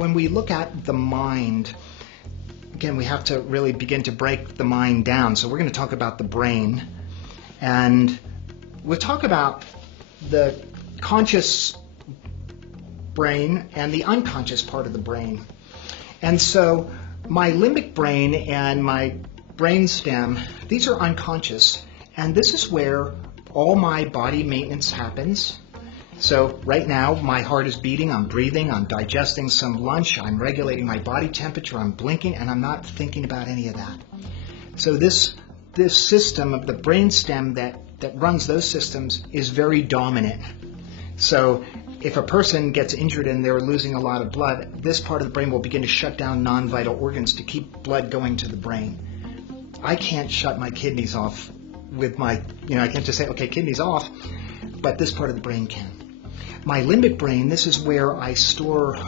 when we look at the mind, again, we have to really begin to break the mind down. So we're going to talk about the brain, and we'll talk about the conscious brain and the unconscious part of the brain. And so my limbic brain and my brain stem, these are unconscious, and this is where all my body maintenance happens. So right now my heart is beating, I'm breathing, I'm digesting some lunch, I'm regulating my body temperature, I'm blinking, and I'm not thinking about any of that. So this system of the brain stem that runs those systems is very dominant. So if a person gets injured and they're losing a lot of blood, this part of the brain will begin to shut down non-vital organs to keep blood going to the brain. I can't shut my kidneys off with my, I can't just say, okay, kidneys off, but this part of the brain can. My limbic brain, this is where I store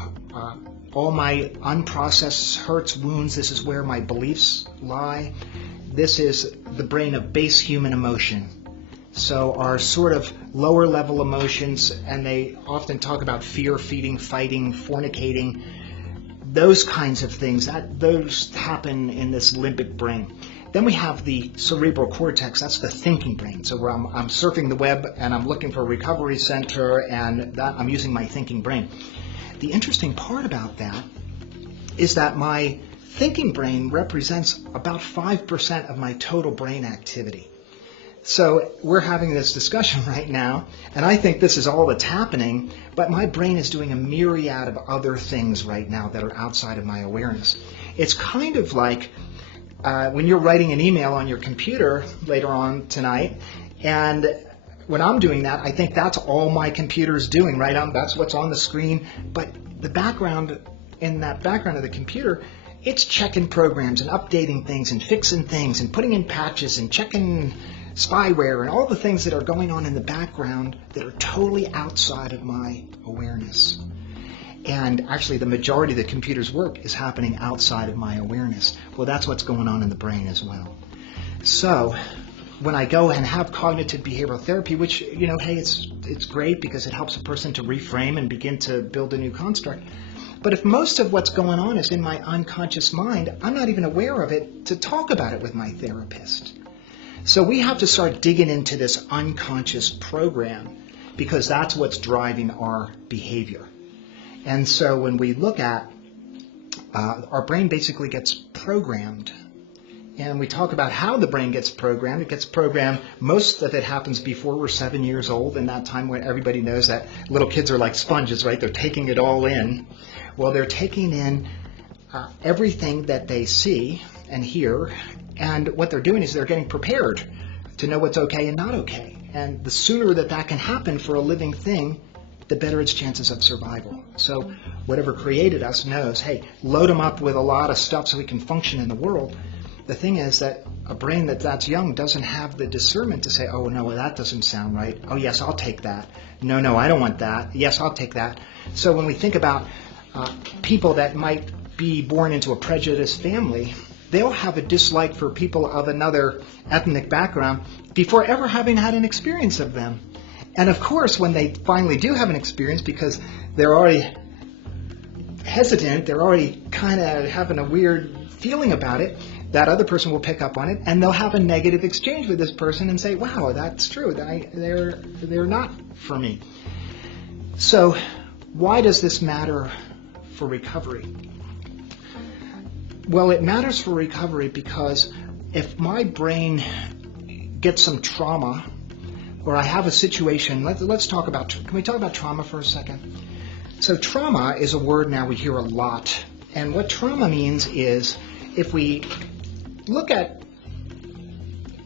all my unprocessed hurts, wounds. This is where my beliefs lie. This is the brain of base human emotion. So our sort of lower level emotions, and they often talk about fear, feeding, fighting, fornicating, those kinds of things, those happen in this limbic brain. Then we have the cerebral cortex, that's the thinking brain. So where I'm surfing the web and I'm looking for a recovery center, and that I'm using my thinking brain. The interesting part about that is that my thinking brain represents about 5% of my total brain activity. So we're having this discussion right now, and I think this is all that's happening, but my brain is doing a myriad of other things right now that are outside of my awareness. It's kind of like when you're writing an email on your computer later on tonight, and when I'm doing that, I think that's all my computer is doing, right? That's what's on the screen, but the background, in that background of the computer, it's checking programs and updating things and fixing things and putting in patches and checking spyware and all the things that are going on in the background that are totally outside of my awareness. And actually the majority of the computer's work is happening outside of my awareness. Well, that's what's going on in the brain as well. So when I go and have cognitive behavioral therapy, which, hey, it's great because it helps a person to reframe and begin to build a new construct. But if most of what's going on is in my unconscious mind, I'm not even aware of it to talk about it with my therapist. So we have to start digging into this unconscious program because that's what's driving our behavior. And so when we look at our brain basically gets programmed, and we talk about how the brain gets programmed. It gets programmed, most of it happens before we're 7 years old, in that time when everybody knows that little kids are like sponges, right? They're taking it all in. Well, they're taking in everything that they see and hear, and what they're doing is they're getting prepared to know what's okay and not okay. And the sooner that can happen for a living thing, the better its chances of survival. So whatever created us knows, hey, load them up with a lot of stuff so we can function in the world. The thing is that a brain that's young doesn't have the discernment to say, oh, no, that doesn't sound right. Oh, yes, I'll take that. No, I don't want that. Yes, I'll take that. So when we think about people that might be born into a prejudiced family, they'll have a dislike for people of another ethnic background before ever having had an experience of them. And of course, when they finally do have an experience, because they're already hesitant, they're already kind of having a weird feeling about it, that other person will pick up on it, and they'll have a negative exchange with this person and say, wow, that's true, they're not for me. So why does this matter for recovery? Well, it matters for recovery because if my brain gets some trauma, or I have a situation, let's talk about, can we talk about trauma for a second? So trauma is a word now we hear a lot, and what trauma means is if we look at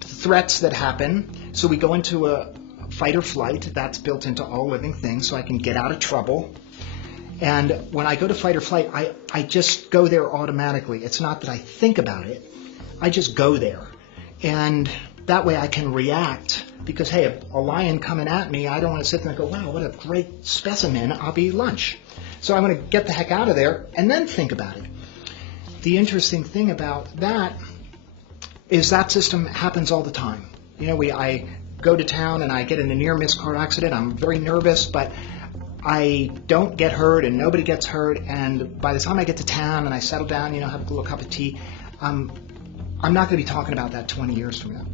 threats that happen, so we go into a fight or flight, that's built into all living things, so I can get out of trouble. And when I go to fight or flight, I just go there automatically. It's not that I think about it, I just go there. And that way I can react because, hey, if a lion coming at me, I don't want to sit there and go, wow, what a great specimen, I'll be lunch. So I'm going to get the heck out of there and then think about it. The interesting thing about that is that system happens all the time. I go to town and I get in a near-miss car accident. I'm very nervous, but I don't get hurt and nobody gets hurt, and by the time I get to town and I settle down, have a little cup of tea, I'm not going to be talking about that 20 years from now.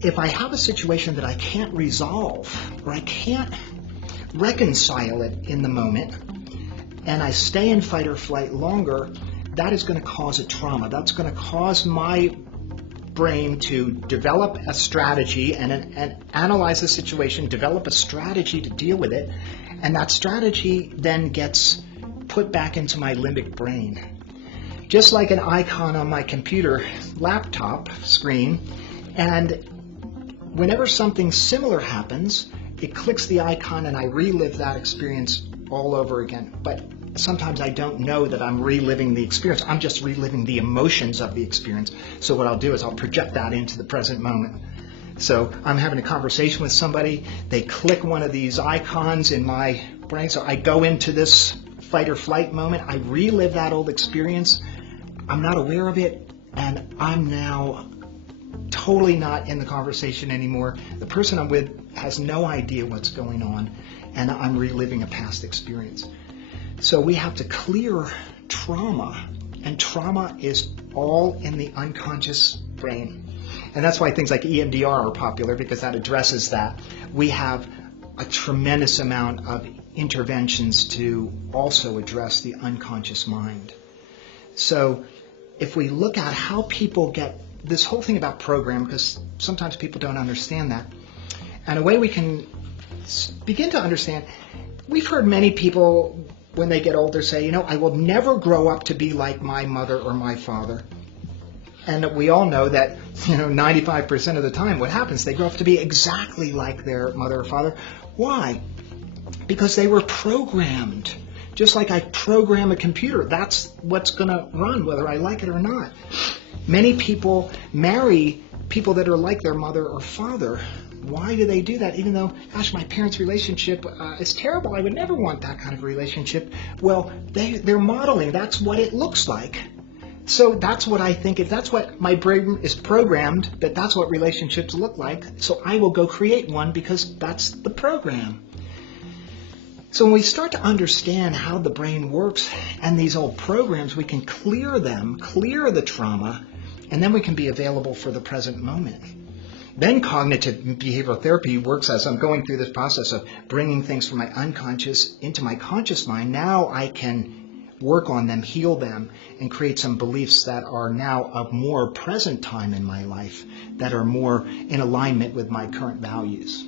If I have a situation that I can't resolve or I can't reconcile it in the moment, and I stay in fight or flight longer, that is going to cause a trauma. That's going to cause my brain to develop a strategy and analyze the situation, develop a strategy to deal with it, and that strategy then gets put back into my limbic brain. Just like an icon on my computer laptop screen, and whenever something similar happens, it clicks the icon and I relive that experience all over again. But sometimes I don't know that I'm reliving the experience. I'm just reliving the emotions of the experience. So what I'll do is I'll project that into the present moment. So I'm having a conversation with somebody. They click one of these icons in my brain. So I go into this fight or flight moment. I relive that old experience. I'm not aware of it, and I'm now totally not in the conversation anymore. The person I'm with has no idea what's going on, and I'm reliving a past experience. So we have to clear trauma, and trauma is all in the unconscious brain. And that's why things like EMDR are popular, because that addresses that. We have a tremendous amount of interventions to also address the unconscious mind. So if we look at how people get this whole thing about program, because sometimes people don't understand that, and a way we can begin to understand, we've heard many people when they get older say, I will never grow up to be like my mother or my father. And we all know that 95% of the time what happens, they grow up to be exactly like their mother or father. Why? Because they were programmed. Just like I program a computer, that's what's going to run whether I like it or not. Many people marry people that are like their mother or father. Why do they do that? Even though, gosh, my parents' relationship is terrible. I would never want that kind of relationship. Well, they're modeling. That's what it looks like. So that's what I think. That's what my brain is programmed, that that's what relationships look like. So I will go create one because that's the program. So when we start to understand how the brain works and these old programs, we can clear them, clear the trauma, and then we can be available for the present moment. Then cognitive behavioral therapy works as I'm going through this process of bringing things from my unconscious into my conscious mind. Now I can work on them, heal them, and create some beliefs that are now of more present time in my life, that are more in alignment with my current values.